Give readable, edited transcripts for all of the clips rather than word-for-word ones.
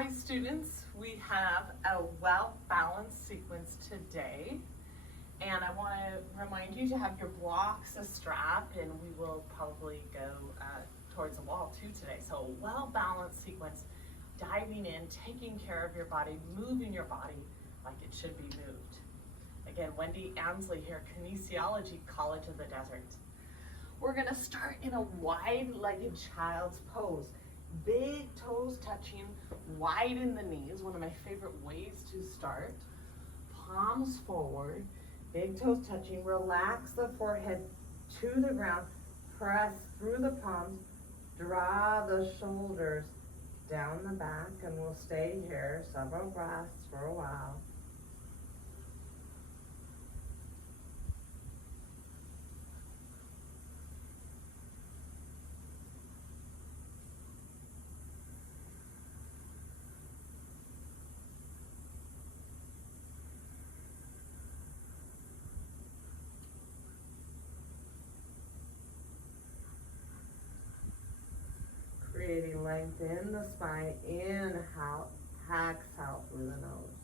Hi students, we have a well-balanced sequence today, and I want to remind you to have your blocks a strap, and we will probably go towards the wall too today. So well-balanced sequence, diving in, taking care of your body, moving your body like it should be moved. Again, Wendy Ansley here, Kinesiology, College of the Desert. We're gonna start in a wide-legged child's pose. Big toes touching, widen the knees, one of my favorite ways to start. Palms forward, big toes touching, relax the forehead to the ground, press through the palms, draw the shoulders down the back, and we'll stay here several breaths for a while. Creating length in the spine, inhale, exhale through the nose.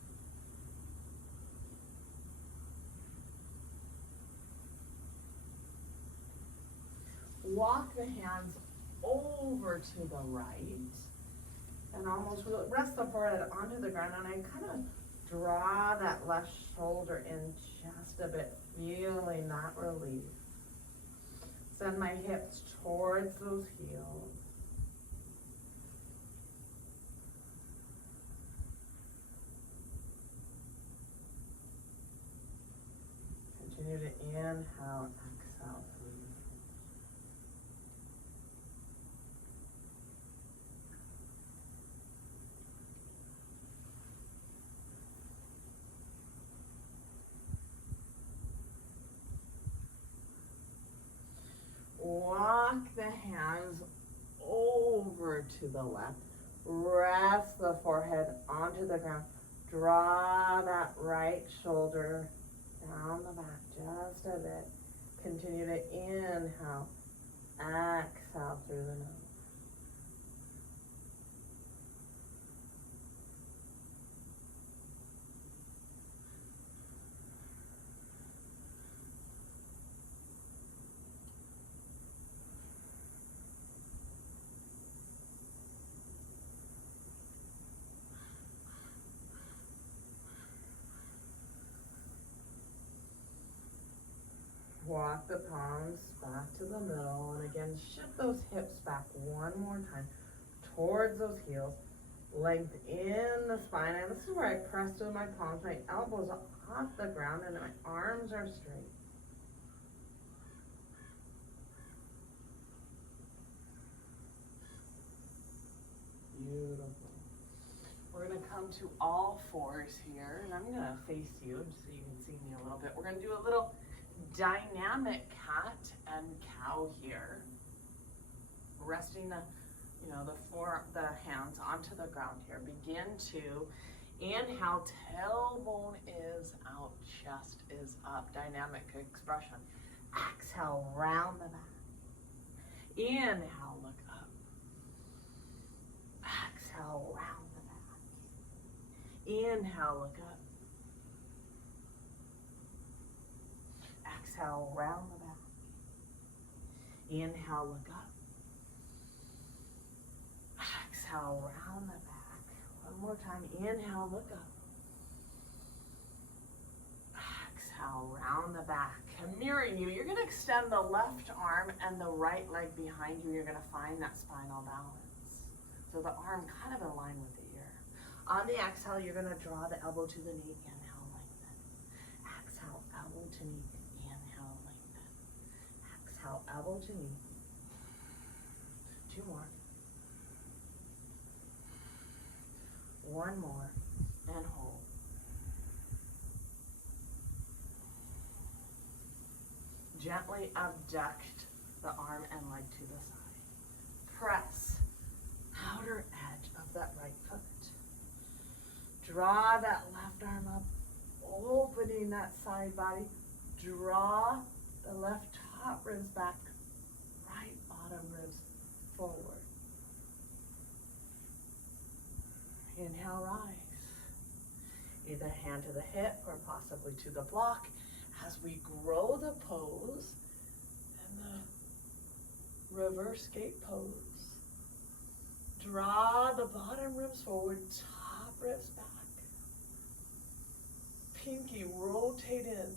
Walk the hands over to the right and almost rest the forehead onto the ground, and I kind of draw that left shoulder in just a bit, feeling that relief. Send my hips towards those heels. Continue to inhale, exhale through. Walk the hands over to the left. Rest the forehead onto the ground. Draw that right shoulder down the back just a bit. Continue to inhale, exhale through the nose. Walk the palms back to the middle, and again, shift those hips back one more time towards those heels. Length in the spine, and this is where I press with my palms. My elbows are off the ground, and my arms are straight. Beautiful. We're gonna come to all fours here, and I'm gonna face you so you can see me a little bit. We're gonna do a little dynamic cat and cow here. Resting the the hands onto the ground here. Begin to inhale, tailbone is out, chest is up. Dynamic expression. Exhale, round the back. Inhale, look up. Exhale, round the back. Inhale, look up. Exhale, round the back. Inhale, look up. Exhale, round the back. One more time. Inhale, look up. Exhale, round the back. And mirroring you, you're going to extend the left arm and the right leg behind you. You're going to find that spinal balance. So the arm kind of in line with the ear. On the exhale, you're going to draw the elbow to the knee. Inhale, lengthen. Exhale, elbow to knee. Inhale, lengthen. Exhale, elbow to knee. Two more. One more, and hold. Gently abduct the arm and leg to the side. Press outer edge of that right foot. Draw that left arm up, opening that side body. Draw the left top ribs back, right bottom ribs forward. Inhale, rise. Either hand to the hip or possibly to the block as we grow the pose and the reverse gate pose. Draw the bottom ribs forward, top ribs back. Pinky rotate in.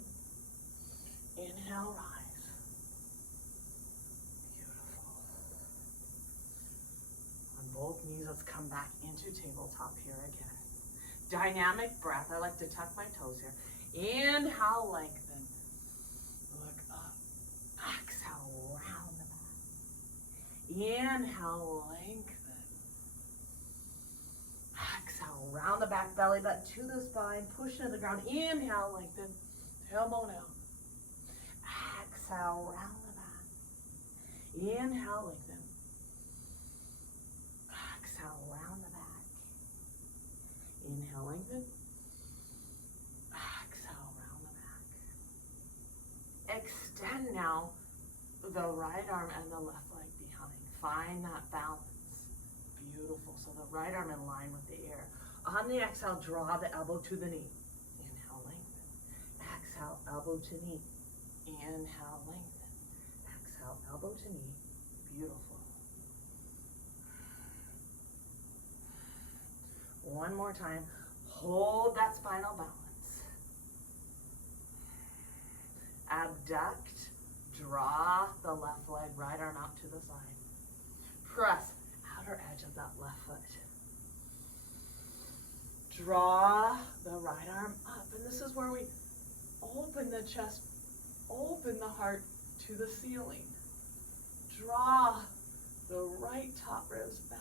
Inhale, rise. Beautiful. On both knees, let's come back into tabletop here again. Dynamic breath. I like to tuck my toes here. Inhale, lengthen. Look up. Exhale, round the back. Inhale, lengthen. Exhale, round the back, belly button to the spine, push into the ground. Inhale, lengthen, tailbone out. Exhale, round the back. Inhale, lengthen. Exhale, round the back. Inhale, lengthen. Exhale, round the back. Extend now the right arm and the left leg behind. Find that balance. Beautiful. So the right arm in line with the air. On the exhale, draw the elbow to the knee. Inhale, lengthen. Exhale, elbow to knee. Inhale, lengthen. Exhale, elbow to knee. Beautiful. One more time. Hold that spinal balance. Abduct. Draw the left leg, right arm out to the side. Press outer edge of that left foot. Draw the right arm up. And this is where we open the chest, open the heart to the ceiling. Draw the right top ribs back.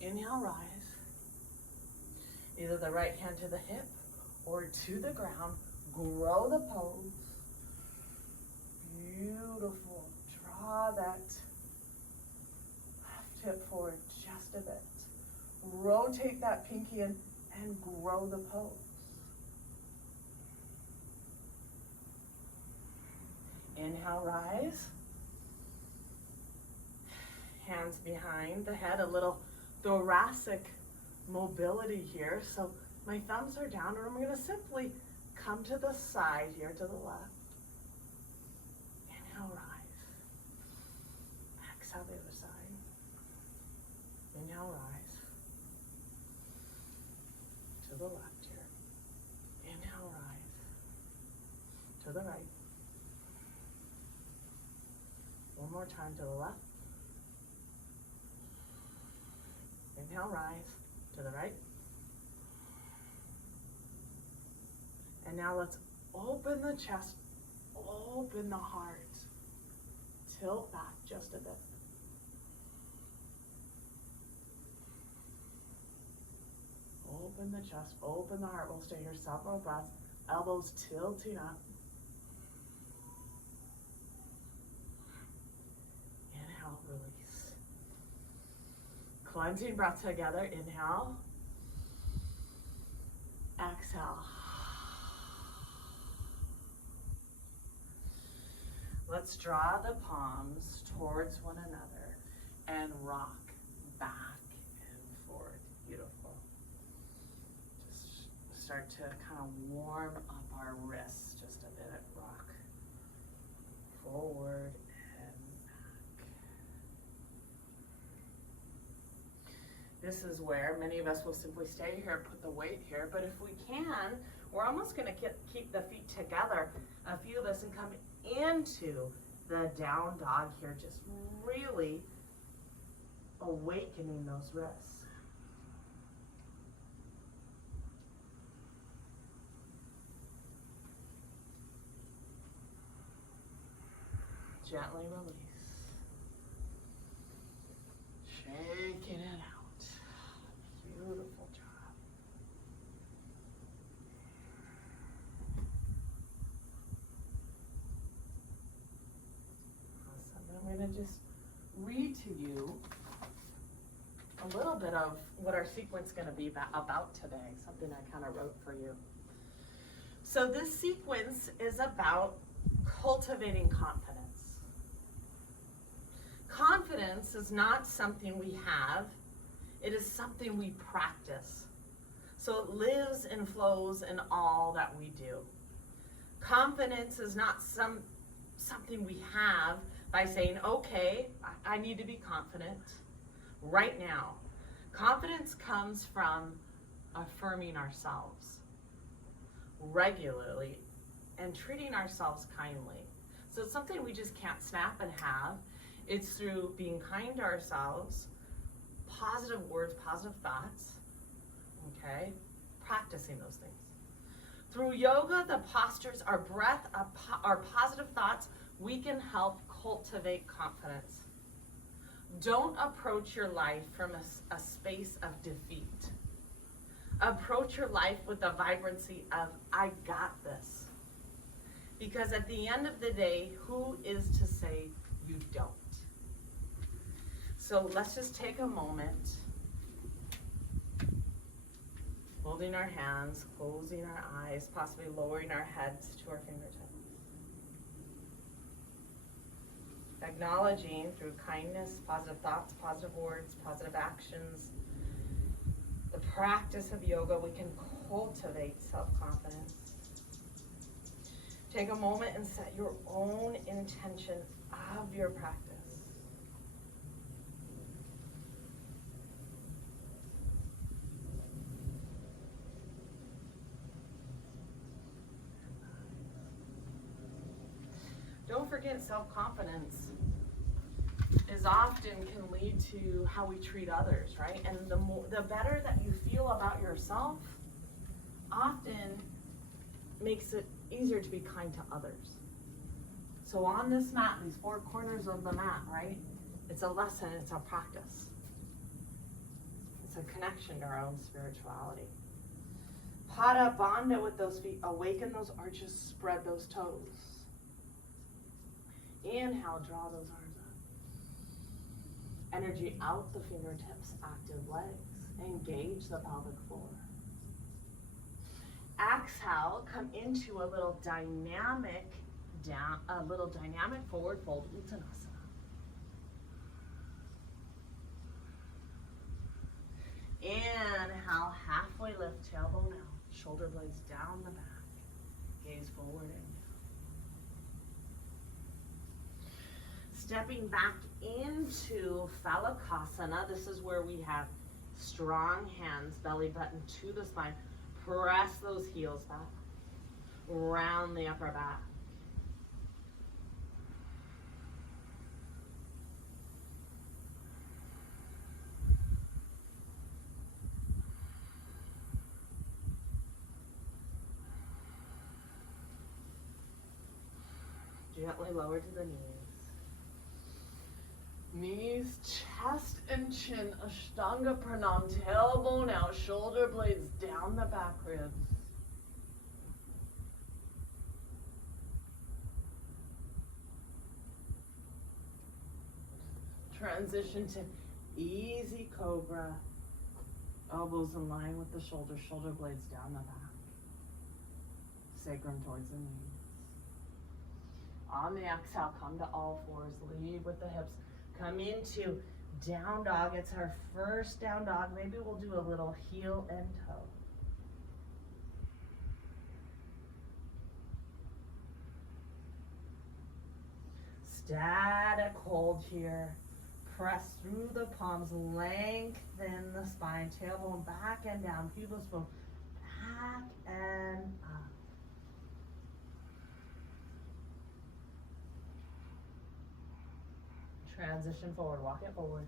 Inhale, rise. Either the right hand to the hip or to the ground. Grow the pose. Beautiful. Draw that left hip forward just a bit. Rotate that pinky in and grow the pose. Inhale, rise. Hands behind the head, a little thoracic mobility here. So my thumbs are down, and I'm going to simply come to the side here, to the left. Inhale, rise. Exhale, the other side. Inhale, rise. To the left here. Inhale, rise. To the right. One more time to the left. Inhale, rise. To the right. And now let's open the chest, open the heart. Tilt back just a bit. Open the chest, open the heart. We'll stay here several breaths. Elbows tilting up. Inhale, release. Cleansing breath together. Inhale. Exhale. Let's draw the palms towards one another and rock back and forth. Beautiful. Just start to kind of warm up our wrists just a bit. Rock forward and back. This is where many of us will simply stay here, put the weight here, but if we can, we're almost going to keep the feet together, a few of us, and come into the down dog here, just really awakening those wrists. Gently release. Shaking it out. Beautiful job. I'm going to just read to you a little bit of what our sequence is going to be about today, something I kind of wrote for you. So this sequence is about cultivating confidence. Confidence Confidence is not something we have, it is something we practice. So it lives and flows in all that we do. Confidence is not something we have by saying, okay, I need to be confident right now. Confidence comes from affirming ourselves regularly and treating ourselves kindly. So it's something we just can't snap and have. It's through being kind to ourselves, positive words, positive thoughts, okay? Practicing those things. Through yoga, the postures, our breath, our positive thoughts, we can help cultivate confidence. Don't approach your life from a space of defeat. Approach your life with the vibrancy of, I got this. Because at the end of the day, who is to say you don't? So let's just take a moment, holding our hands, closing our eyes, possibly lowering our heads to our fingertips. Acknowledging through kindness, positive thoughts, positive words, positive actions, the practice of yoga, we can cultivate self-confidence. Take a moment and set your own intention of your practice. Don't forget, self-confidence is often can lead to how we treat others, right? And the better that you feel about yourself, often makes it easier to be kind to others. So on this mat, these four corners of the mat, right? It's a lesson, it's a practice. It's a connection to our own spirituality. Pada Bandha with those feet, awaken those arches, spread those toes. Inhale, draw those arms up. Energy out the fingertips, active legs. Engage the pelvic floor. Exhale, come into a little dynamic forward fold, Uttanasana. Inhale, halfway lift, tailbone out, shoulder blades down the back, gaze forward and down. Stepping back into Phalakasana. This is where we have strong hands, belly button to the spine. Press those heels back. Round the upper back. Gently lower to the knees. Knees, chest, and chin, Ashtanga Pranam, tailbone out, shoulder blades down the back ribs. Transition to easy cobra, elbows in line with the shoulders, shoulder blades down the back, sacrum towards the knees. On the exhale, come to all fours, lead with the hips. Come into down dog. It's our first down dog. Maybe we'll do a little heel and toe. Static hold here. Press through the palms, lengthen the spine, tailbone back and down, pubis bone back and up. Transition forward, walk it forward.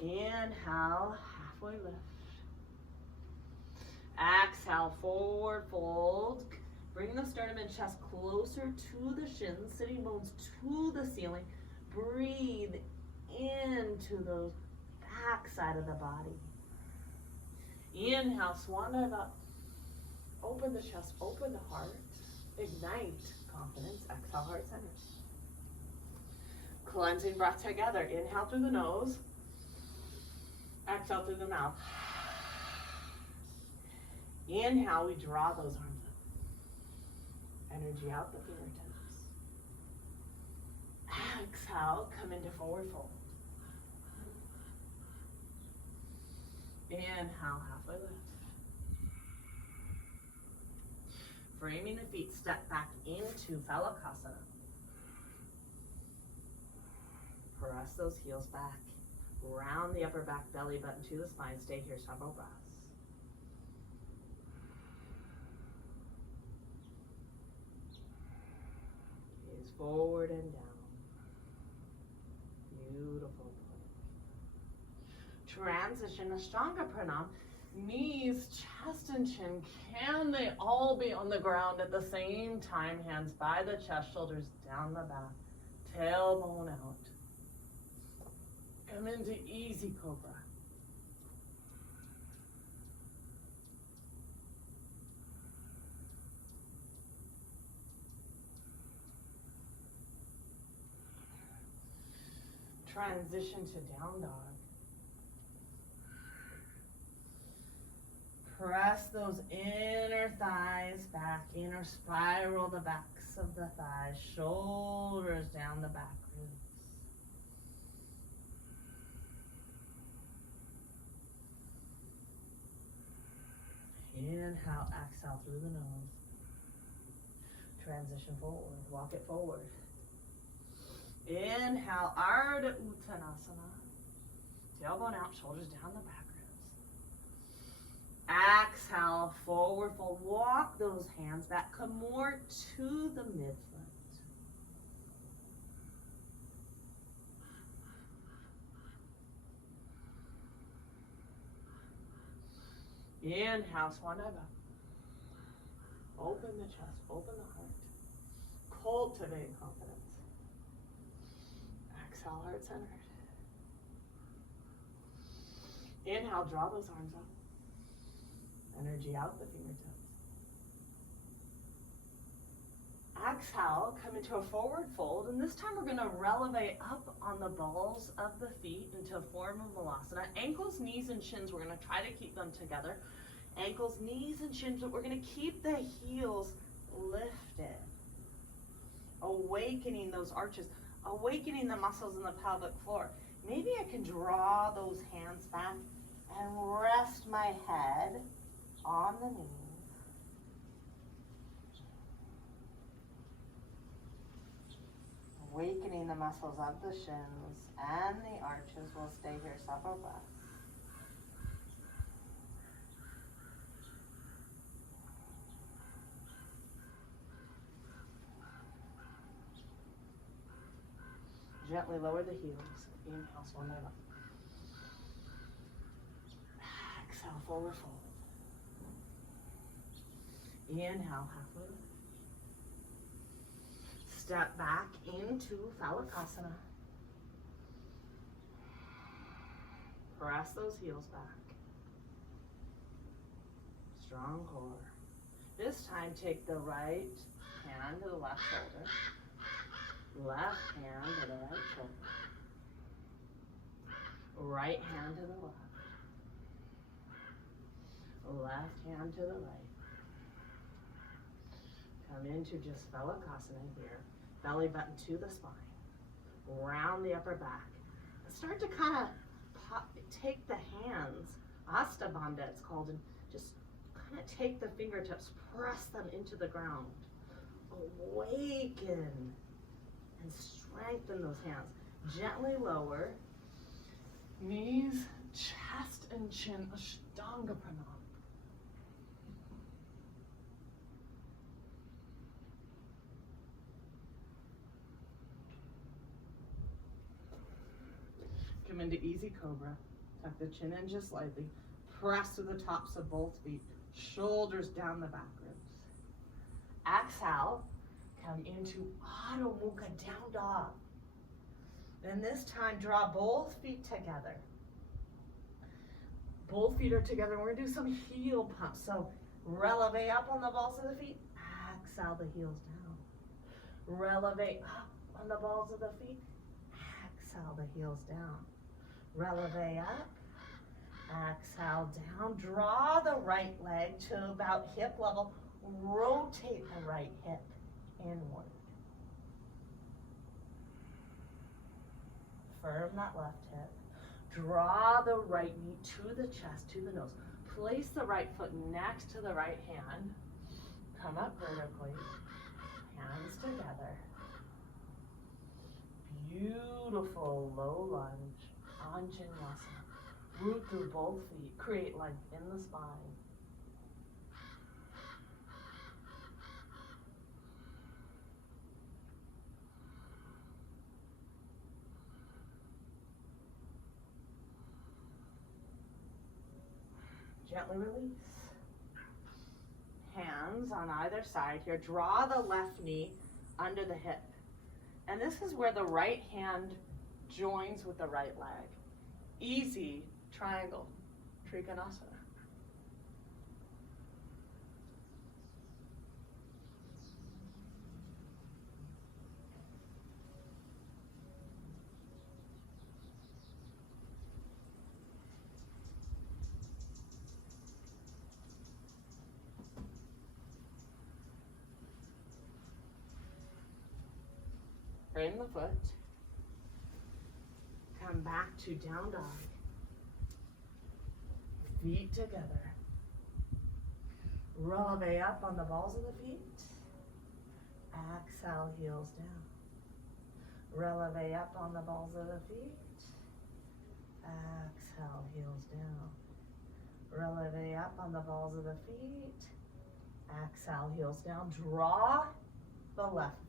Inhale, halfway lift. Exhale, forward fold. Bring the sternum and chest closer to the shins, sitting bones to the ceiling. Breathe into the back side of the body. Inhale, swan dive up. Open the chest, open the heart. Ignite confidence. Exhale, heart center. Cleansing breath together. Inhale through the nose. Exhale through the mouth. Inhale, we draw those arms up. Energy out the fingertips. Exhale. Exhale, come into forward fold. Inhale, halfway lift. Framing the feet, step back into Phalakasana. Press those heels back. Round the upper back, belly button to the spine. Stay here several breaths. Gaze forward and down. Beautiful. Transition, Ashtanga Pranam. Knees, chest, and chin, can they all be on the ground at the same time? Hands by the chest, shoulders down the back, tailbone out. Come into easy cobra. Transition to down dog. Press those inner thighs back, inner spiral the backs of the thighs, shoulders down the back ribs. Inhale, exhale through the nose. Transition forward, walk it forward. Inhale, Ardha Uttanasana. Tailbone out, shoulders down the back ribs. Exhale, forward fold. Walk those hands back. Come more to the midfoot. Inhale, Swanava. Open the chest, open the heart. Cultivate confidence. Exhale, heart centered. Inhale, draw those arms up. Energy out the fingertips. Exhale, come into a forward fold, and this time we're going to relevate up on the balls of the feet into a form of Malasana. Ankles, knees, and shins, we're going to try to keep them together. Ankles, knees, and shins, but we're going to keep the heels lifted. Awakening those arches, awakening the muscles in the pelvic floor. Maybe I can draw those hands back and rest my head on the knees. Awakening the muscles of the shins and the arches. We'll stay here several breaths. Gently lower the heels. Inhale, swan up. Exhale, forward fold. Inhale, halfway lift. Step back into Phalakasana. Press those heels back. Strong core. This time, take the right hand to the left shoulder. Left hand to the right shoulder. Right hand to the left. Left hand to the right. Come into just Phalakasana here. Belly button to the spine. Round the upper back. And start to kind of take the hands, Hasta Bandha it's called, and just kind of take the fingertips, press them into the ground. Awaken and strengthen those hands. Gently lower. Knees, chest, and chin. Ashtanga Pranam. Come into easy cobra. Tuck the chin in just slightly. Press to the tops of both feet. Shoulders down the back ribs. Exhale. Come into Adho Mukha, down dog. Then this time, draw both feet together. Both feet are together. We're going to do some heel pumps. So releve up on the balls of the feet. Exhale the heels down. Releve up on the balls of the feet. Exhale the heels down. Releve up. Exhale down. Draw the right leg to about hip level. Rotate the right hip inward. firm that left hip. Draw the right knee to the chest, to the nose. Place the right foot next to the right hand. Come up vertically, hands together. Beautiful low lunge, Anjaneyasana. Root through both feet, create length in the spine. Gently release. Hands on either side here. Draw the left knee under the hip. And this is where the right hand joins with the right leg. Easy triangle, Trikonasana. Frame the foot. Come back to down dog. Feet together. Releve up on the balls of the feet. Exhale, heels down. Releve up on the balls of the feet. Exhale, heels down. Releve up on the balls of the feet. Exhale, heels down. Draw the left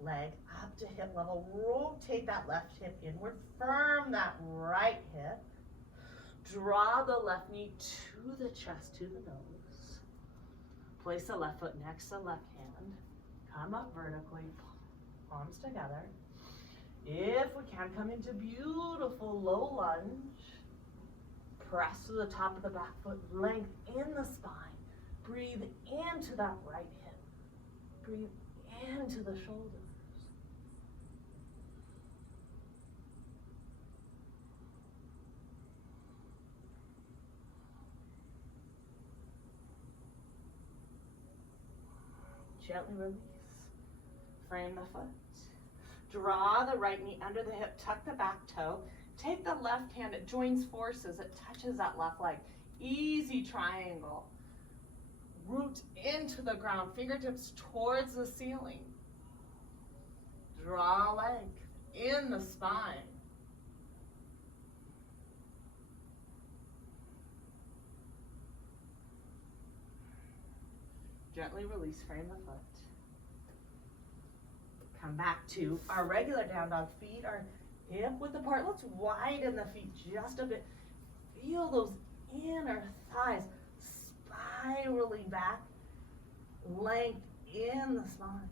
leg up to hip level. Rotate that left hip inward. Firm that right hip. Draw the left knee to the chest, to the nose. Place the left foot next to the left hand. Come up vertically, palms together. If we can, come into beautiful low lunge. Press to the top of the back foot, length in the spine. Breathe into that right hip. Breathe into the shoulders. Gently release. Frame the foot. Draw the right knee under the hip, tuck the back toe. Take the left hand, it joins forces, it touches that left leg. Easy triangle. Root into the ground, fingertips towards the ceiling. Draw length in the spine. Gently release, frame the foot. Come back to our regular down dog. Feet are hip width apart. Let's widen the feet just a bit. Feel those inner thighs spiraling back. Length in the spine.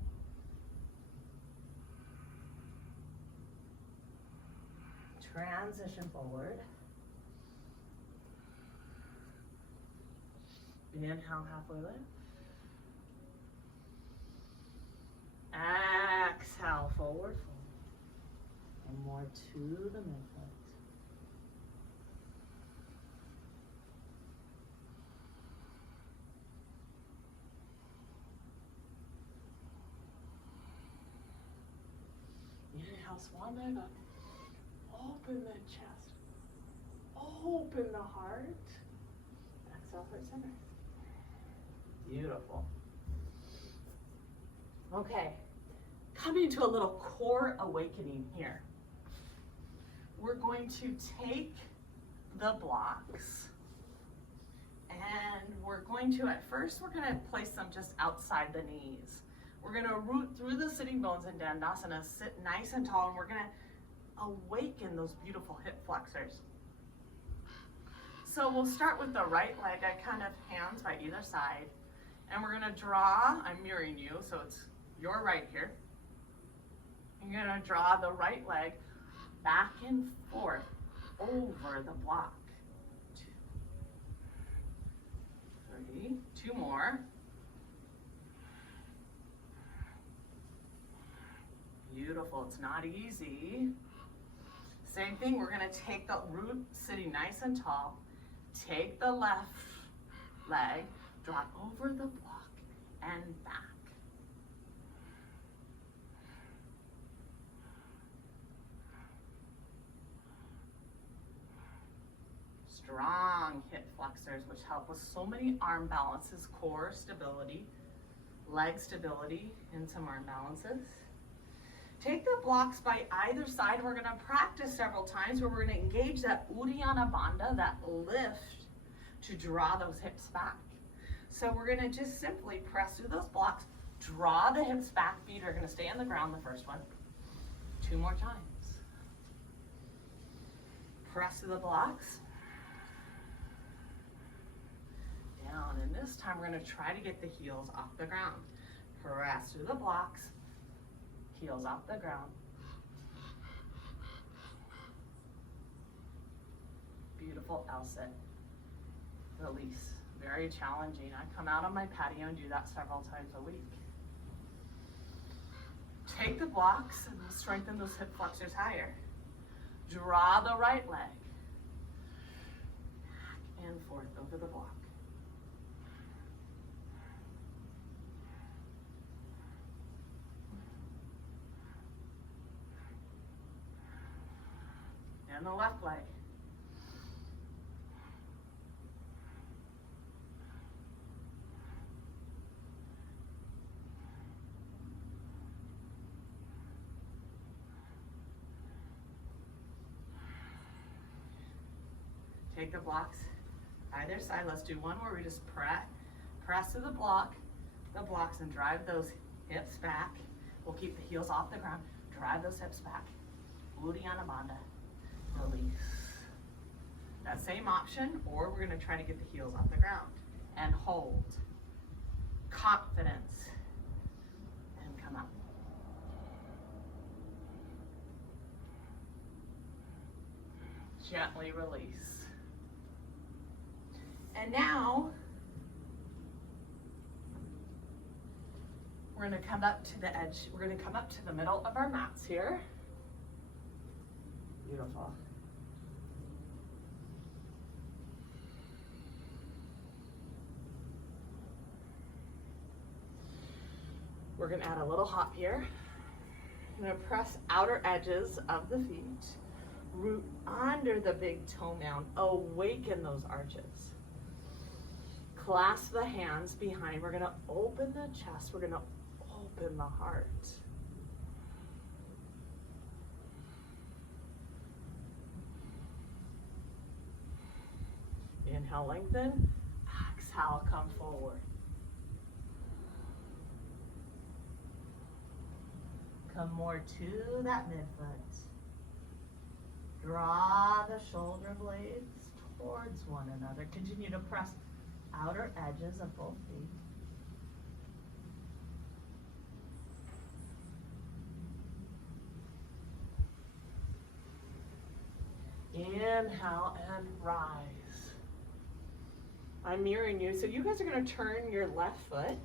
Transition forward. Inhale, halfway lift. Exhale, forward fold. And more to the midfoot. Inhale, swan dive up. Open the chest. Open the heart. Exhale, heart center. Beautiful. Okay, coming to a little core awakening here. We're going to take the blocks and we're going to, at first, we're gonna place them just outside the knees. We're gonna root through the sitting bones in Dandasana, sit nice and tall, and we're gonna awaken those beautiful hip flexors. So we'll start with the right leg. I kind of hands by either side. And we're gonna draw, I'm mirroring you, so it's your right here. You're gonna draw the right leg back and forth over the block. 2, 3, 2 more. Beautiful, it's not easy. Same thing, we're gonna take the root sitting nice and tall, take the left leg, draw over the block and back. Strong hip flexors, which help with so many arm balances, core stability, leg stability, and some arm balances. Take the blocks by either side. We're gonna practice several times where we're gonna engage that Uddiyana Bandha, that lift, to draw those hips back. So we're gonna just simply press through those blocks, draw the hips back, feet are gonna stay on the ground, the first one. 2 more times. Press through the blocks. Down, and this time we're gonna try to get the heels off the ground. Press through the blocks, heels off the ground. Beautiful L-sit. Release. Very challenging. I come out on my patio and do that several times a week. Take the blocks and strengthen those hip flexors higher. Draw the right leg. Back and forth over the block. And the left leg. Take the blocks either side. Let's do one where we just press to the blocks and drive those hips back. We'll keep the heels off the ground. Drive those hips back. Uddiyana Bandha. Release. That same option, or we're going to try to get the heels off the ground and hold. Confidence. And come up. Gently release. And now we're going to come up to the edge. We're going to come up to the middle of our mats here. Beautiful. We're going to add a little hop here. I'm going to press outer edges of the feet. Root under the big toe mound. Awaken those arches. Clasp the hands behind. We're going to open the chest. We're going to open the heart. Inhale, lengthen. Exhale, come forward. Come more to that midfoot. Draw the shoulder blades towards one another. Continue to press outer edges of both feet. Inhale and rise. I'm mirroring you. So you guys are going to turn your left foot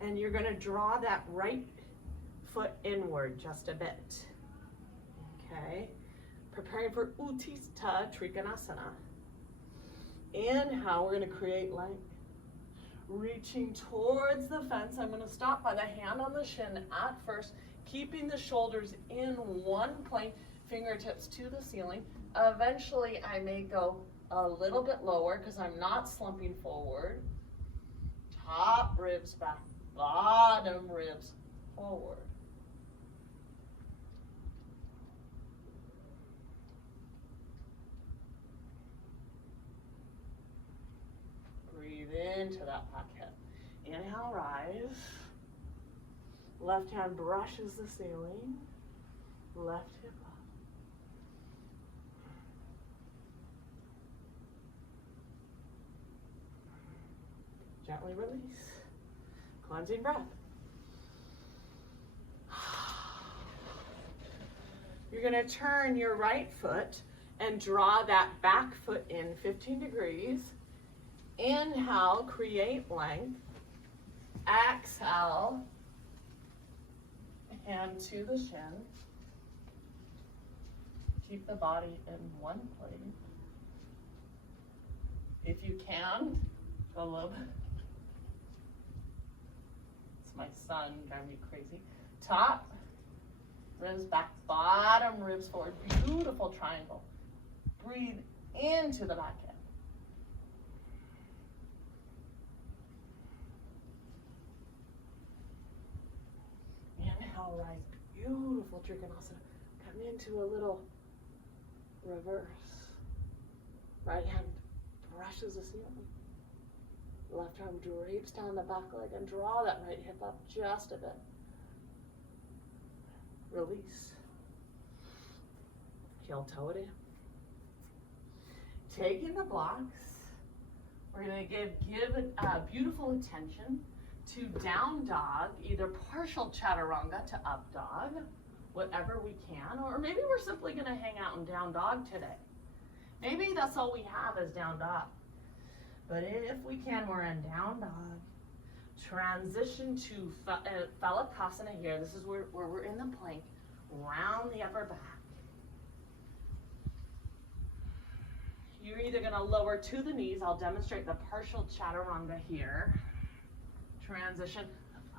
and you're going to draw that right foot inward just a bit. Okay. Preparing for Utthita Trikonasana. Inhale, we're going to create length. Reaching towards the fence. I'm going to stop by the hand on the shin at first, keeping the shoulders in one plane, fingertips to the ceiling. Eventually, I may go a little bit lower because I'm not slumping forward. Top ribs back, bottom ribs forward. Breathe into that back hip. Inhale, rise. Left hand brushes the ceiling. Left hip up. Gently release. Cleansing breath. You're going to turn your right foot and draw that back foot in 15 degrees. Inhale, create length. Exhale, hand to the shin. Keep the body in one plane. If you can, go a little bit. It's my son driving me crazy. Top, ribs back, bottom ribs forward. Beautiful triangle. Breathe into the back hip. Inhale, rise, beautiful Trikonasana. Come into a little reverse. Right hand brushes the ceiling. Left arm drapes down the back leg and draw that right hip up just a bit. Release. Heel toe it in. Taking the blocks, we're going to give a beautiful attention to down dog, either partial chaturanga to up dog, whatever we can, or maybe we're simply going to hang out in down dog today. Maybe that's all we have is down dog. But if we can, we're in down dog. Transition to Phalakasana here. This is where we're in the plank. Round the upper back. You're either going to lower to the knees. I'll demonstrate the partial chaturanga here. Transition,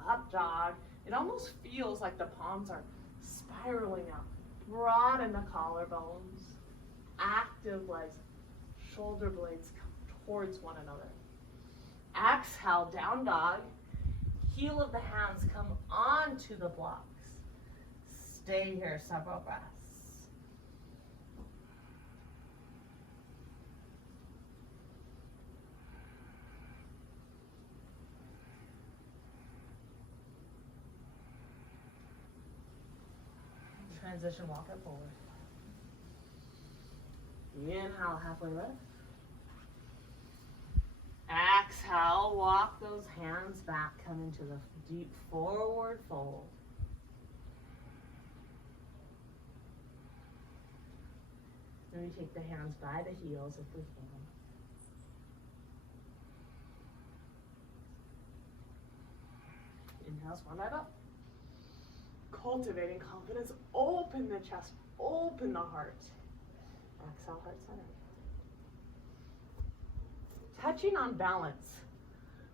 up dog. It almost feels like the palms are spiraling out. Broaden the collarbones. Active legs. Shoulder blades come towards one another. Exhale, down dog. Heel of the hands come onto the blocks. Stay here several breaths. Transition, walk it forward. Inhale, halfway lift. Exhale, walk those hands back, come into the deep forward fold. Then we take the hands by the heels if we can. Inhale, swan dive up. Cultivating confidence, open the chest, open the heart. Exhale, heart center. Touching on balance,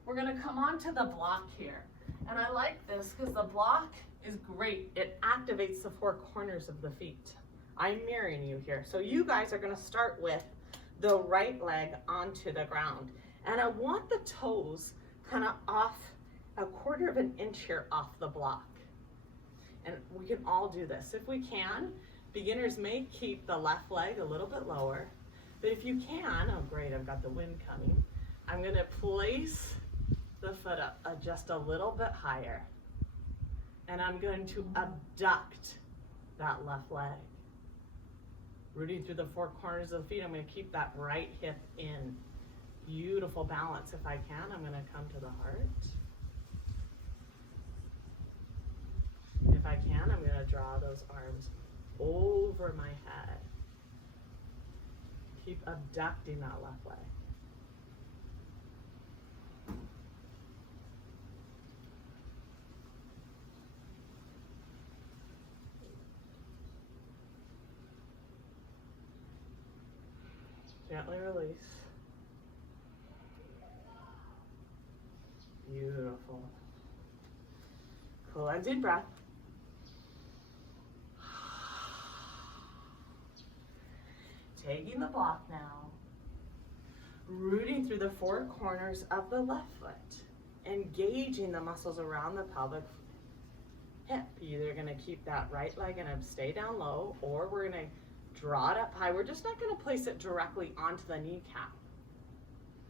we're going to come onto the block here. And I like this because the block is great. It activates the four corners of the feet. I'm mirroring you here. So you guys are going to start with the right leg onto the ground. And I want the toes kind of off a quarter of an inch here off the block. And we can all do this. If we can, beginners may keep the left leg a little bit lower. But if you can, oh great, I've got the wind coming. I'm going to place the foot up just a little bit higher. And I'm going to abduct that left leg. Rooting through the four corners of the feet, I'm going to keep that right hip in. Beautiful balance. If I can, I'm going to come to the heart. If I can, I'm going to draw those arms over my head. Keep abducting that left leg. Gently release. Beautiful. Cleansing breath. Taking the block now, rooting through the four corners of the left foot, engaging the muscles around the pelvic hip. You're either going to keep that right leg and stay down low, or we're going to draw it up high. We're just not going to place it directly onto the kneecap.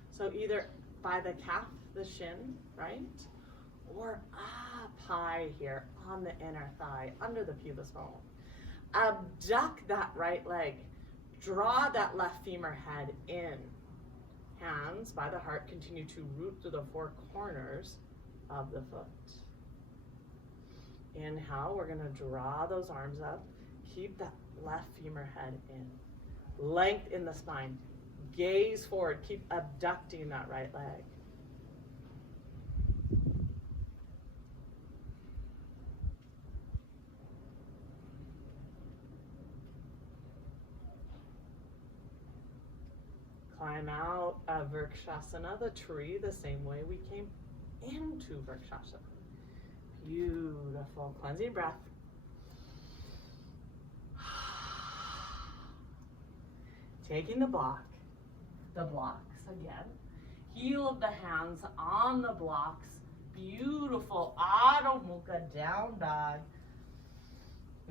So either by the calf, the shin, right? Or up high here on the inner thigh, under the pubis bone. Abduct that right leg. Draw that left femur head in. Hands by the heart continue to root through the four corners of the foot. Inhale, we're going to draw those arms up. Keep that left femur head in. Length in the spine. Gaze forward. Keep abducting that right leg. Climb out of Vrikshasana, the tree, the same way we came into Vrikshasana. Beautiful. Cleansing breath. taking the blocks again. Heel of the hands on the blocks. Beautiful Adho Mukha, down dog.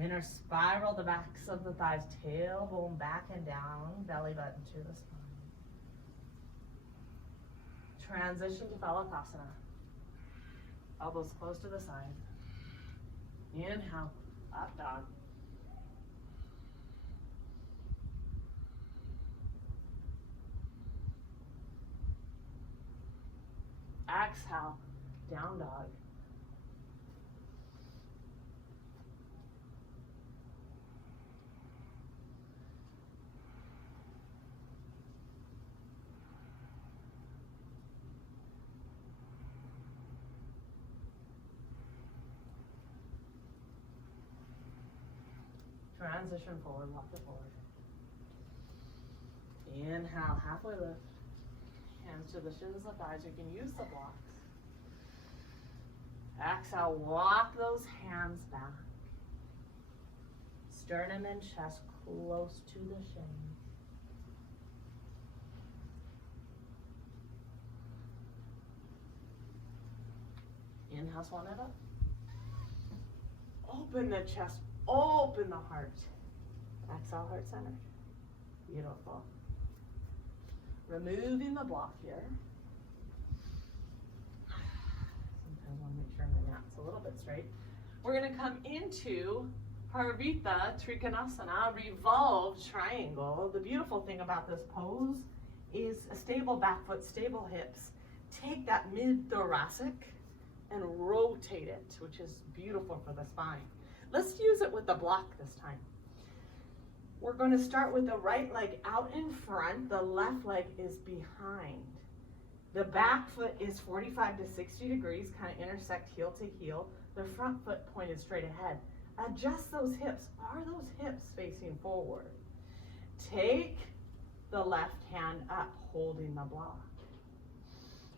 Inner spiral the backs of the thighs, tailbone back and down, belly button to the spine. Transition to Phalakasana. Elbows close to the side. Inhale, up dog. Exhale, down dog. Transition forward, walk it forward. Inhale, halfway lift. Hands to the shins of the thighs. You can use the blocks. Exhale, walk those hands back. Sternum and chest close to the shins. Inhale, swan it up. Open the chest, open the heart. Exhale, heart centered. Beautiful. Removing the block here. Sometimes I want to make sure my mat's a little bit straight. We're going to come into Parvita Trikonasana, revolved triangle. The beautiful thing about this pose is a stable back foot, stable hips. Take that mid-thoracic and rotate it, which is beautiful for the spine. Let's use it with the block this time. We're going to start with the right leg out in front. The left leg is behind. The back foot is 45 to 60 degrees, kind of intersect heel to heel. The front foot pointed straight ahead. Adjust those hips. Are those hips facing forward? Take the left hand up, holding the block.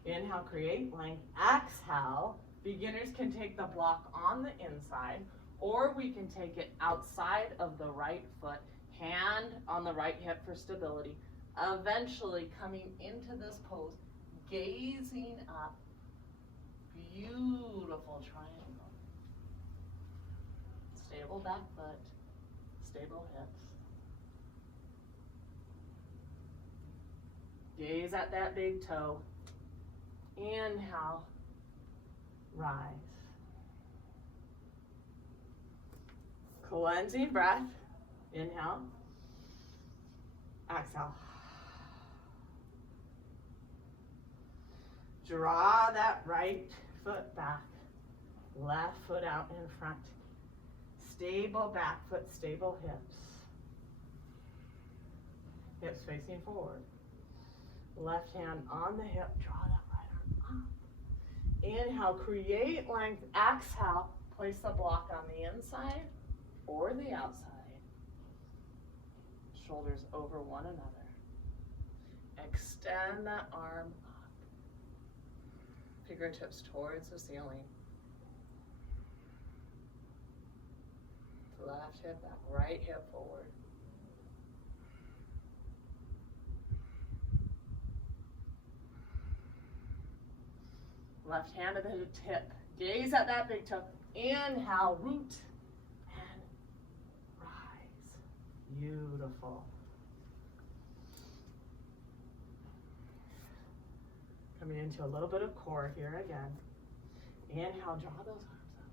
Inhale, create length. Exhale, beginners can take the block on the inside, or we can take it outside of the right foot, hand on the right hip for stability. Eventually coming into this pose, gazing up. Beautiful triangle. Stable back foot, stable hips. Gaze at that big toe. Inhale, rise. Cleansing breath. Inhale. Exhale. Draw that right foot back. Left foot out in front. Stable back foot, stable hips. Hips facing forward. Left hand on the hip. Draw that right arm up. Inhale, create length. Exhale, place the block on the inside or the outside. Shoulders over one another. Extend that arm up. Fingertips towards the ceiling. Left hip back, right hip forward. Left hand to the tip. Gaze at that big toe. Inhale, root and rise. Beautiful. Coming into a little bit of core here again. Inhale, draw those arms up.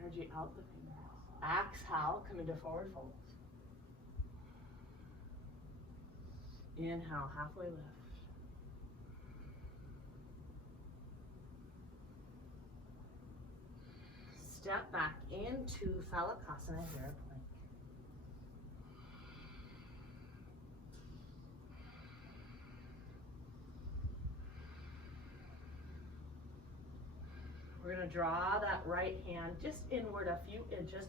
Energy out the fingers. Exhale, come into forward folds. Inhale, halfway lift. Step back into Phalakasana here, plank. We're going to draw that right hand just inward a few inches.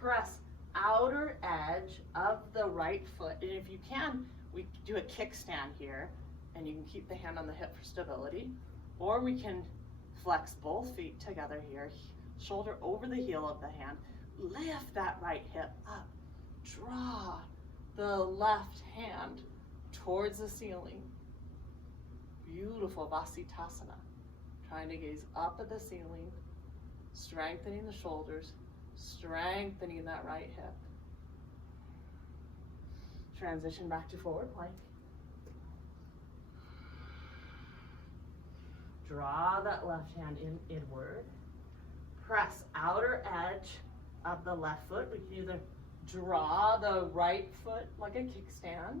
Press outer edge of the right foot. And if you can, we do a kickstand here. And you can keep the hand on the hip for stability. Or we can flex both feet together here. Shoulder over the heel of the hand. Lift that right hip up. Draw the left hand towards the ceiling. Beautiful Vasitasana. Trying to gaze up at the ceiling, strengthening the shoulders, strengthening that right hip. Transition back to forward plank. Draw that left hand inward. Press outer edge of the left foot. We can either draw the right foot like a kickstand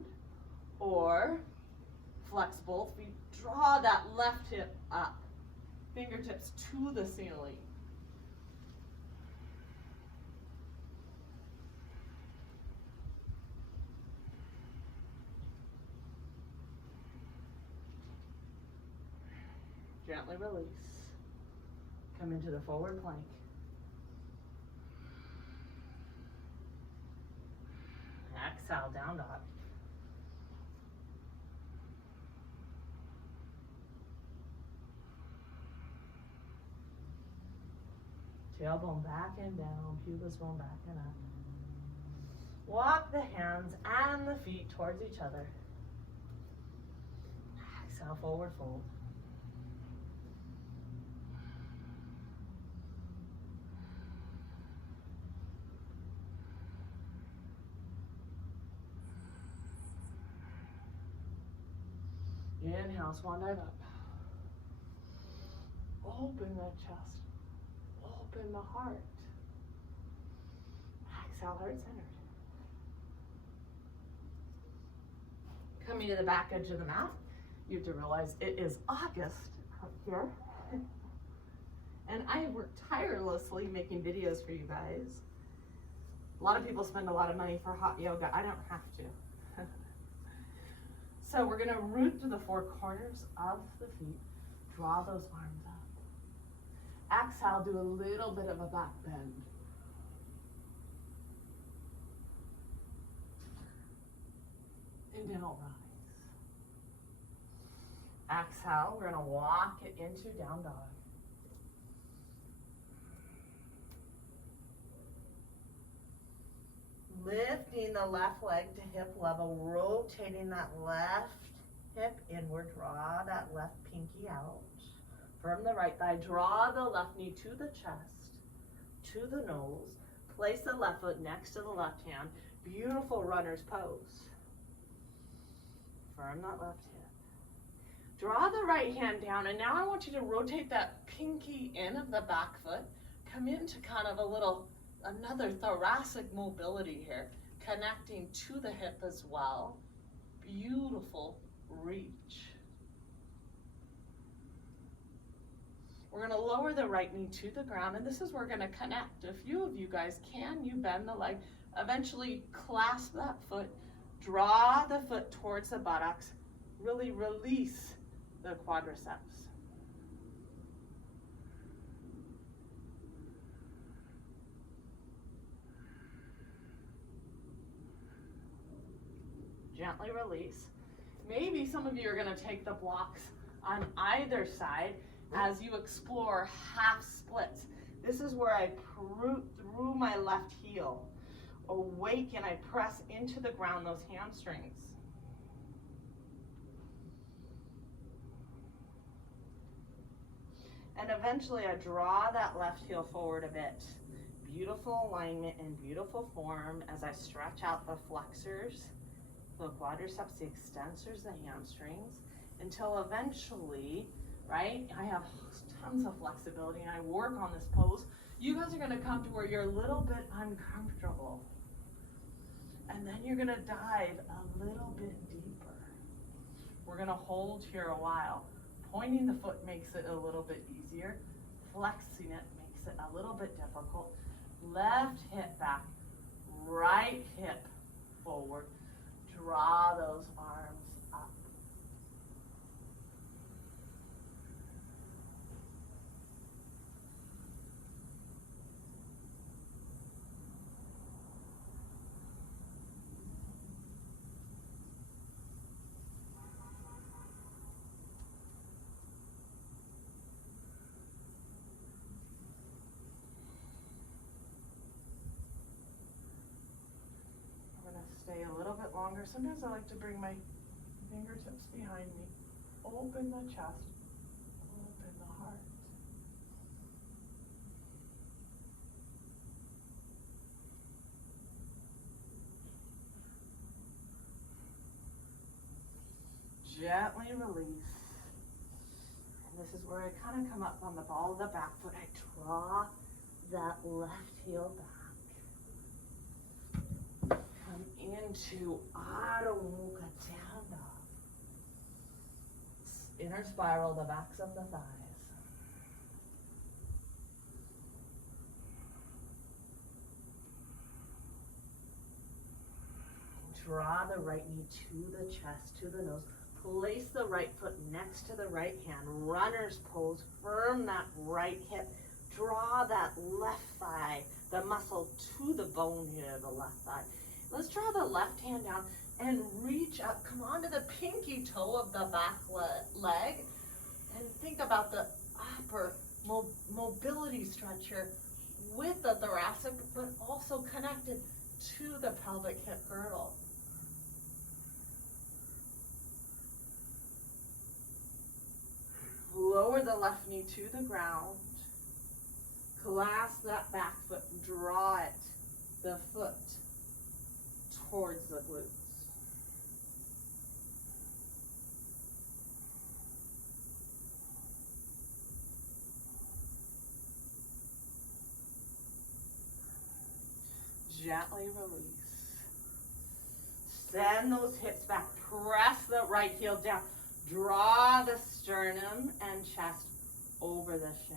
or flex both feet. Draw that left hip up. Fingertips to the ceiling. Gently release. Come into the forward plank. Exhale, down dog. Tailbone back and down, pubis bone back and up. Walk the hands and the feet towards each other. Exhale, forward fold. Inhale, swan dive up. Open the chest. Open the heart. Exhale, heart centered. Coming to the back edge of the mat, you have to realize it is August up here. And I have worked tirelessly making videos for you guys. A lot of people spend a lot of money for hot yoga. I don't have to. So we're gonna root to the four corners of the feet. Draw those arms up. Exhale, do a little bit of a back bend. And down rise. Exhale, we're gonna walk it into down dog. Lifting the left leg to hip level, rotating that left hip inward, draw that left pinky out. Firm the right thigh, draw the left knee to the chest, to the nose. Place the left foot next to the left hand. Beautiful runner's pose. Firm that left hip. Draw the right hand down, and now I want you to rotate that pinky in of the back foot. Come into kind of another thoracic mobility here, connecting to the hip as well. Beautiful reach. We're gonna lower the right knee to the ground, and this is where we're gonna connect. A few of you guys, can you bend the leg? Eventually clasp that foot, draw the foot towards the buttocks, really release the quadriceps. Gently release. Maybe some of you are gonna take the blocks on either side as you explore half splits. This is where I root through my left heel. Awake and I press into the ground, those hamstrings. And eventually I draw that left heel forward a bit. Beautiful alignment and beautiful form as I stretch out the flexors, the quadriceps, the extensors, the hamstrings, until eventually, right, I have tons of flexibility and I work on this pose. You guys are gonna come to where you're a little bit uncomfortable. And then you're gonna dive a little bit deeper. We're gonna hold here a while. Pointing the foot makes it a little bit easier. Flexing it makes it a little bit difficult. Left hip back, right hip forward. Draw those arms up. stay a little bit longer. Sometimes I like to bring my fingertips behind me. Open the chest, open the heart. Gently release. And this is where I kind of come up on the ball of the back foot. I draw that left heel back. Come into Adho Mukha Down Dog. Inner spiral the backs of the thighs. Draw the right knee to the chest, to the nose. Place the right foot next to the right hand. Runner's pose. Firm that right hip. Draw that left thigh, the muscle to the bone here, the left thigh. Let's draw the left hand down and reach up. Come onto the pinky toe of the back leg. And think about the upper mobility stretcher with the thoracic, but also connected to the pelvic hip girdle. Lower the left knee to the ground. Clasp that back foot and draw it, the foot, towards the glutes. Gently release. Send those hips back. Press the right heel down. Draw the sternum and chest over the shin.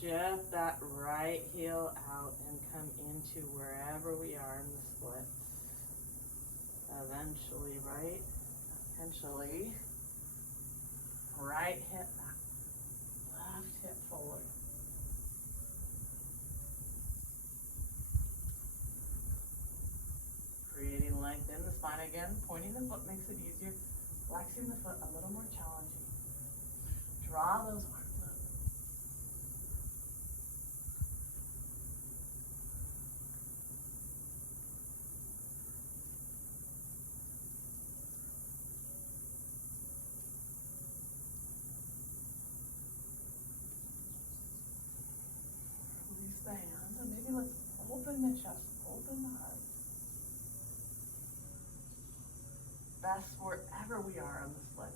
Shift that right heel out and come into wherever we are in the splits. Eventually, right hip back, left hip forward. Creating length in the spine again. Pointing the foot makes it easier. Flexing the foot a little more challenging. Draw those arms up. Release the hands, and maybe let's open the chest, open the heart. Best wherever we are on the split.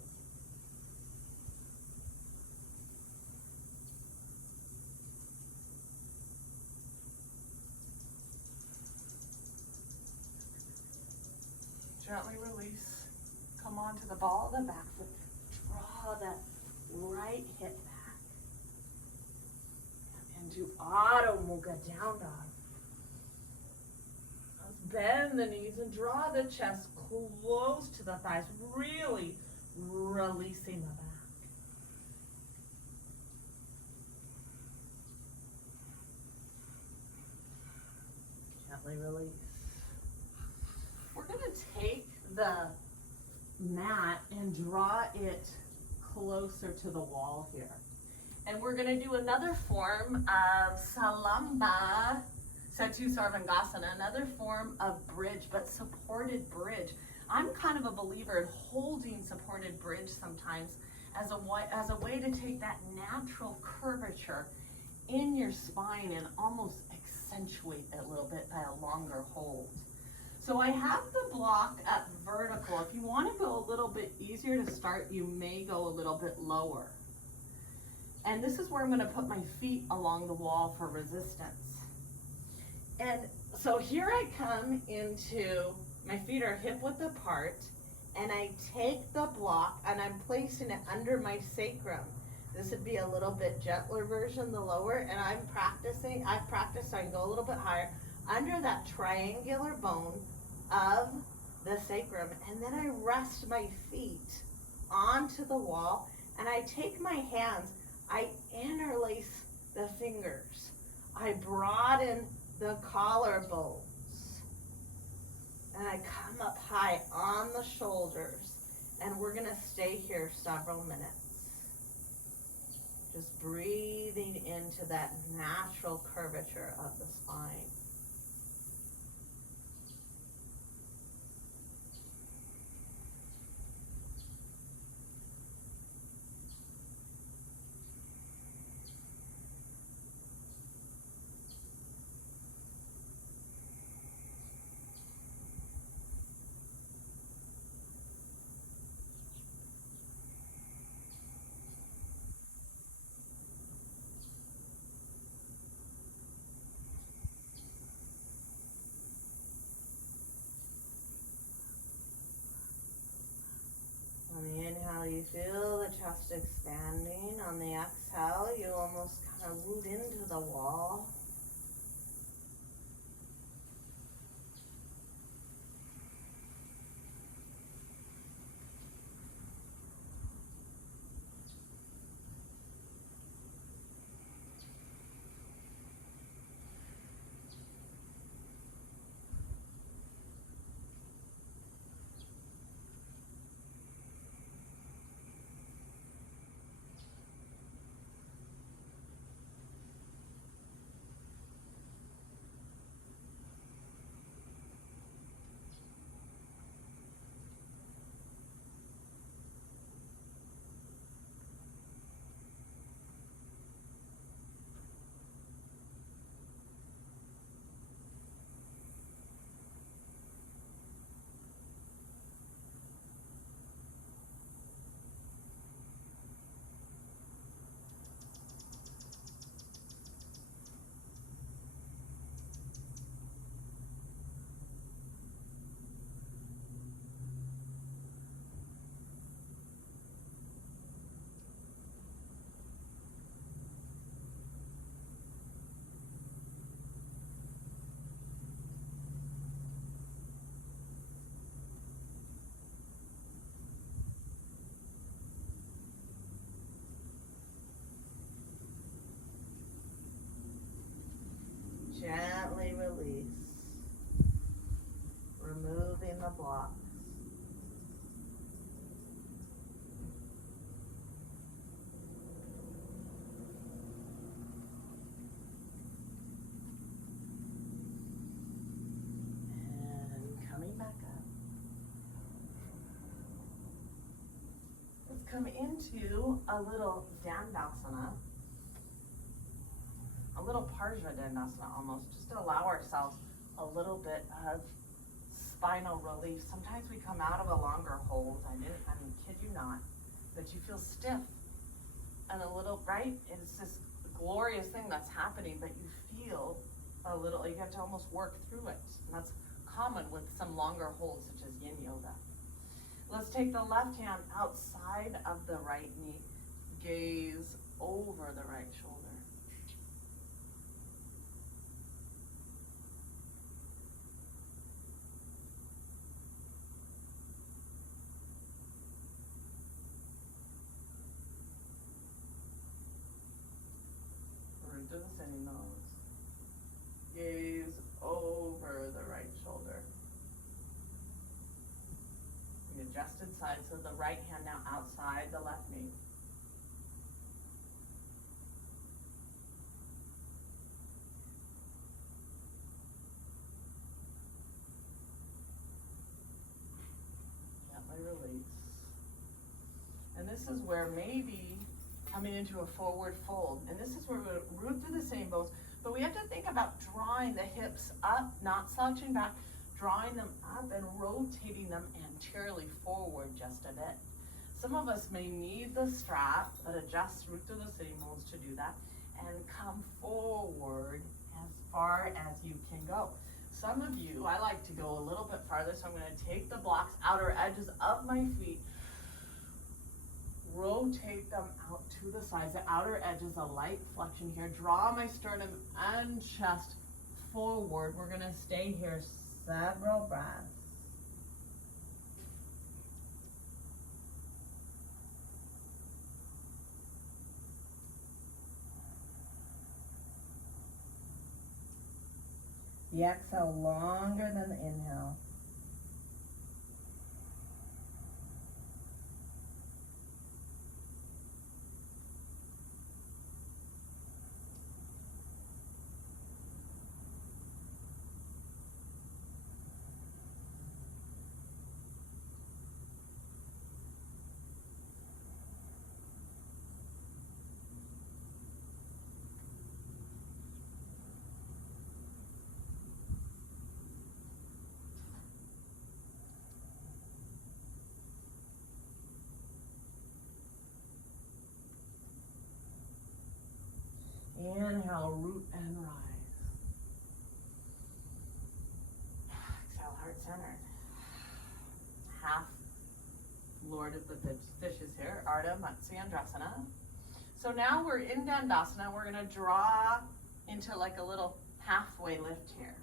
Gently release. Come on to the ball of the back foot. Draw that right hip back. Into Adho Mukha Down Dog. Let's bend the knees and draw the chest close to the thighs, really releasing the back. Gently release. We're going to take the mat and draw it closer to the wall here. And we're going to do another form of Salamba Setu Sarvangasana, another form of bridge, but supported bridge. I'm kind of a believer in holding supported bridge sometimes as a way to take that natural curvature in your spine and almost accentuate it a little bit by a longer hold. So I have the block at vertical. If you want to go a little bit easier to start, you may go a little bit lower. And this is where I'm going to put my feet along the wall for resistance. And so here I come into, my feet are hip width apart, and I take the block and I'm placing it under my sacrum. This would be a little bit gentler version, the lower, and I've practiced so I can go a little bit higher, under that triangular bone of the sacrum. And then I rest my feet onto the wall, and I take my hands, I interlace the fingers. I broaden the collarbones. And I come up high on the shoulders. And we're gonna stay here several minutes. Just breathing into that natural curvature of the spine. On the inhale, you feel the chest expanding. On the exhale, you almost kind of root into the wall. Gently release, removing the blocks. And coming back up. Let's come into a little Dandasana. A little Parja Dandasana almost, just to allow ourselves a little bit of spinal relief. Sometimes we come out of a longer hold, I mean, kid you not, that you feel stiff and a little, right? It's this glorious thing that's happening, but you feel a little, you have to almost work through it. And that's common with some longer holds such as yin yoga. Let's take the left hand outside of the right knee, gaze over the right shoulder. Through the sitting nose. Gaze over the right shoulder. The adjusted side, so the right hand now outside the left knee. Gently release. And this is where maybe coming into a forward fold. And this is where we're going to root through the same bones, but we have to think about drawing the hips up, not slouching back, drawing them up and rotating them anteriorly forward just a bit. Some of us may need the strap, but adjust root through the sitting bones to do that, and come forward as far as you can go. Some of you, I like to go a little bit farther, so I'm going to take the blocks, outer edges of my feet, rotate them out to the sides. The outer edge is a light flexion here. Draw my sternum and chest forward. We're gonna stay here several breaths. The exhale longer than the inhale. Inhale, root and rise. Exhale, heart centered. Half Lord of the Fishes here, Ardha Matsyendrasana. So now we're in Dandasana. We're gonna draw into like a little halfway lift here.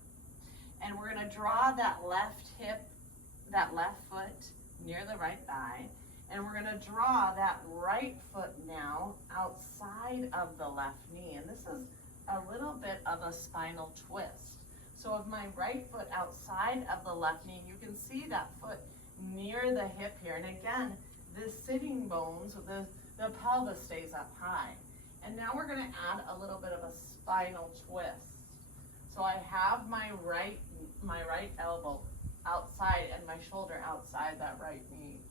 And we're gonna draw that left hip, that left foot near the right thigh. And we're gonna draw that right foot now outside of the left knee. And this is a little bit of a spinal twist. So of my right foot outside of the left knee, you can see that foot near the hip here. And again, the sitting bones, the pelvis stays up high. And now we're gonna add a little bit of a spinal twist. So I have my right elbow outside and my shoulder outside that right knee.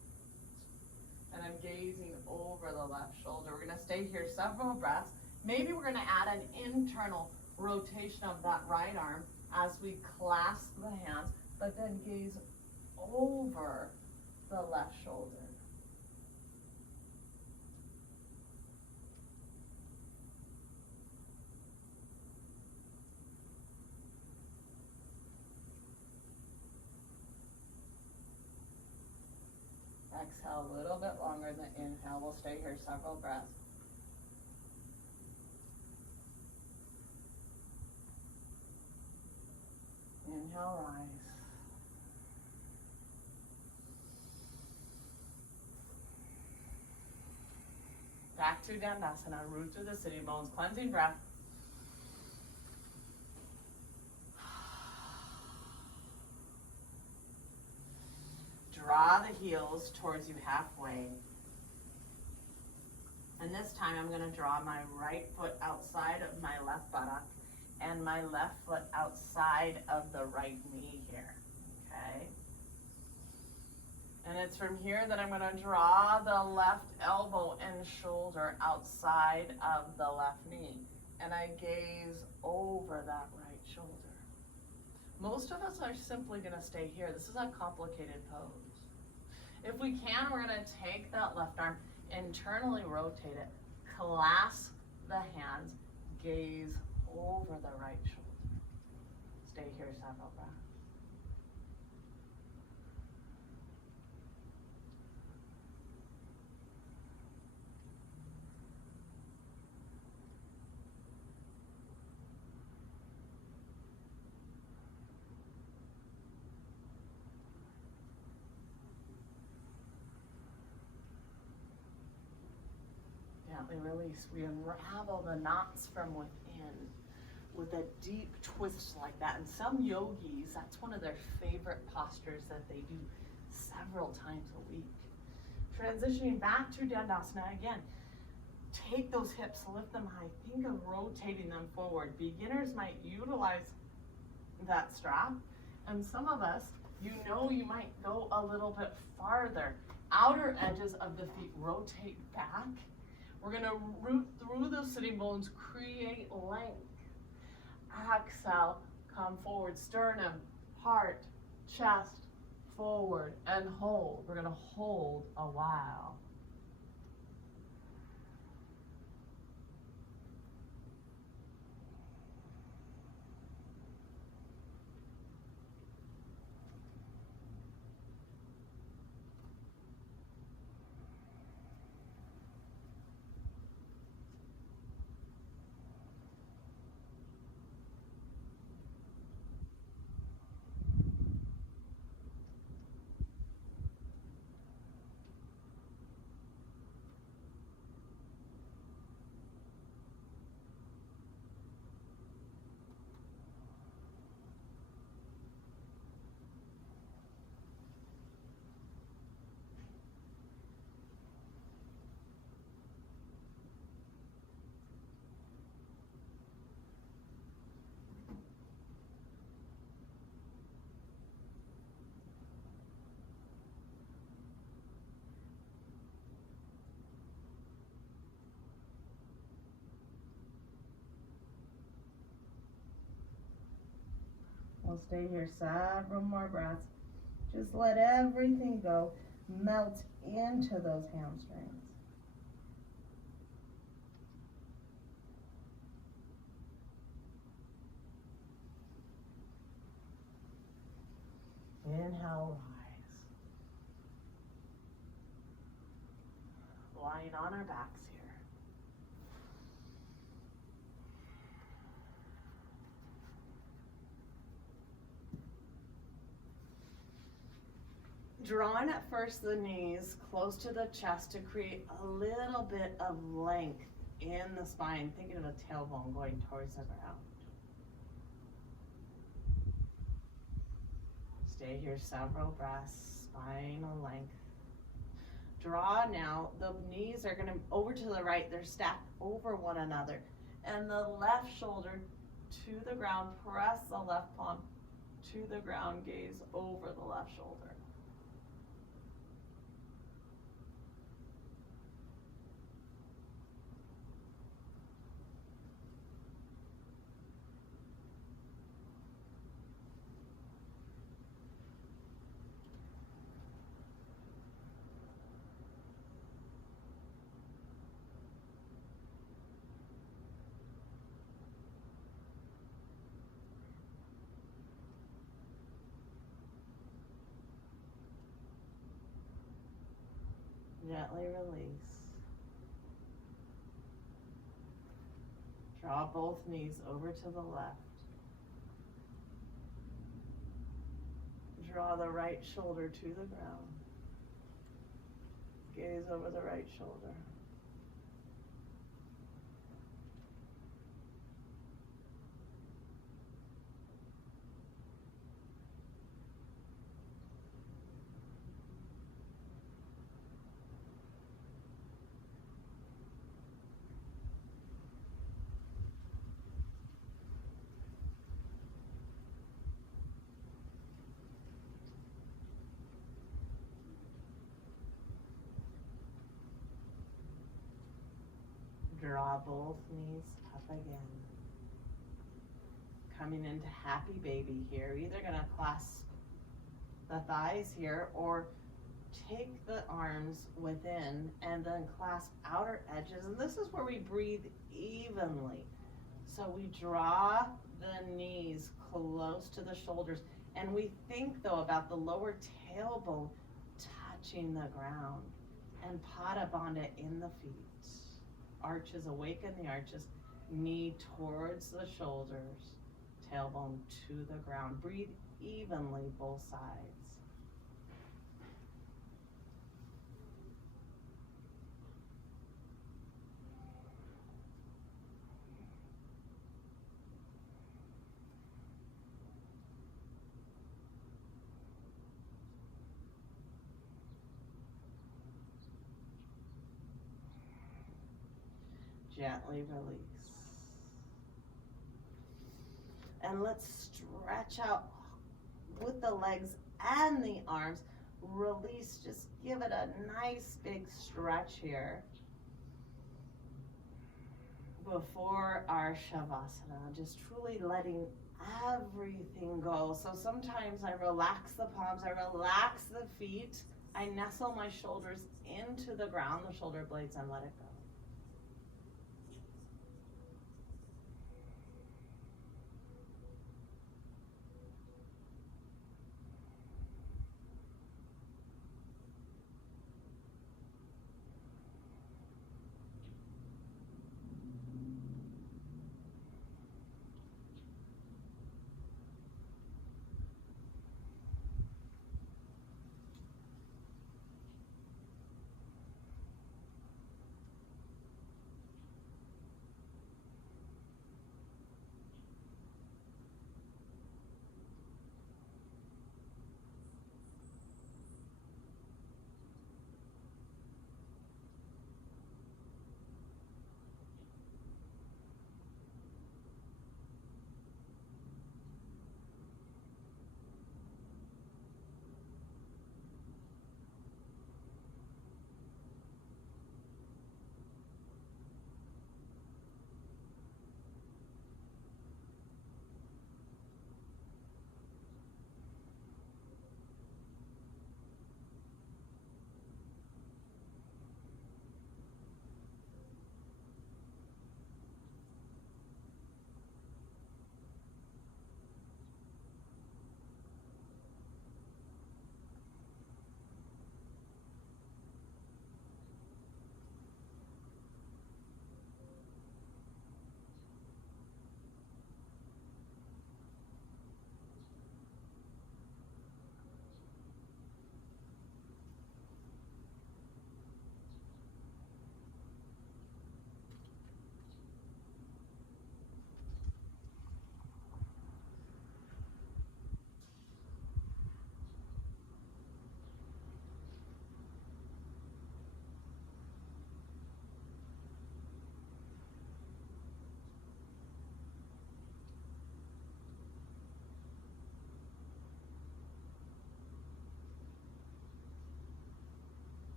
And I'm gazing over the left shoulder. We're gonna stay here several breaths. Maybe we're gonna add an internal rotation of that right arm as we clasp the hands, but then gaze over the left shoulder. Exhale a little bit longer than inhale. We'll stay here several breaths. Inhale, rise. Back to Dandasana, root through the sitting bones, cleansing breath. Draw the heels towards you halfway. And this time I'm going to draw my right foot outside of my left buttock and my left foot outside of the right knee here, okay? And it's from here that I'm going to draw the left elbow and shoulder outside of the left knee. And I gaze over that right shoulder. Most of us are simply going to stay here. This is a complicated pose. If we can, we're going to take that left arm, internally rotate it, clasp the hands, gaze over the right shoulder. Stay here several breaths. Gently release. We unravel the knots from within with a deep twist like that. And some yogis, that's one of their favorite postures that they do several times a week. Transitioning back to Dandasana again. Take those hips, lift them high. Think of rotating them forward. Beginners might utilize that strap. And some of us, you might go a little bit farther. Outer edges of the feet rotate back. We're going to root through the sitting bones, create length. Exhale, come forward, sternum, heart, chest, forward, and hold. We're going to hold a while. We'll stay here several more breaths. Just let everything go, melt into those hamstrings. Inhale, rise. Lying on our backs here. Drawing at first the knees close to the chest to create a little bit of length in the spine, thinking of a tailbone going towards the ground. Stay here several breaths, spinal length. Draw now, the knees are gonna over to the right, they're stacked over one another. And the left shoulder to the ground, press the left palm to the ground, gaze over the left shoulder. Gently release. Draw both knees over to the left. Draw the right shoulder to the ground. Gaze over the right shoulder. Draw both knees up again. Coming into happy baby here. Either gonna clasp the thighs here or take the arms within and then clasp outer edges. And this is where we breathe evenly. So we draw the knees close to the shoulders. And we think though about the lower tailbone touching the ground and Pada Bandha in the feet. Arches, awaken the arches, knee towards the shoulders, tailbone to the ground. Breathe evenly both sides. Gently release. And let's stretch out with the legs and the arms. Release, just give it a nice big stretch here before our Shavasana. Just truly letting everything go. So sometimes I relax the palms, I relax the feet, I nestle my shoulders into the ground, the shoulder blades, and let it go.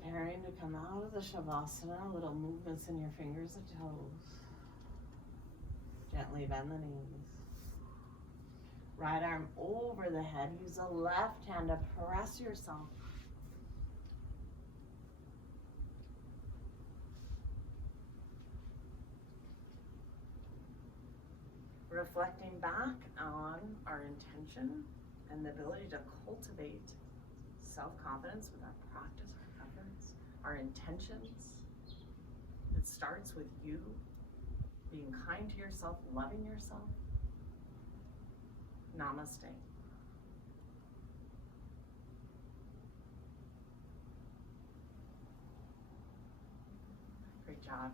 preparing to come out of the Shavasana, little movements in your fingers and toes. Gently bend the knees. Right arm over the head. Use the left hand to press yourself. Reflecting back on our intention and the ability to cultivate self-confidence with our practice, our efforts, our intentions. It starts with you being kind to yourself, loving yourself. Namaste. Great job.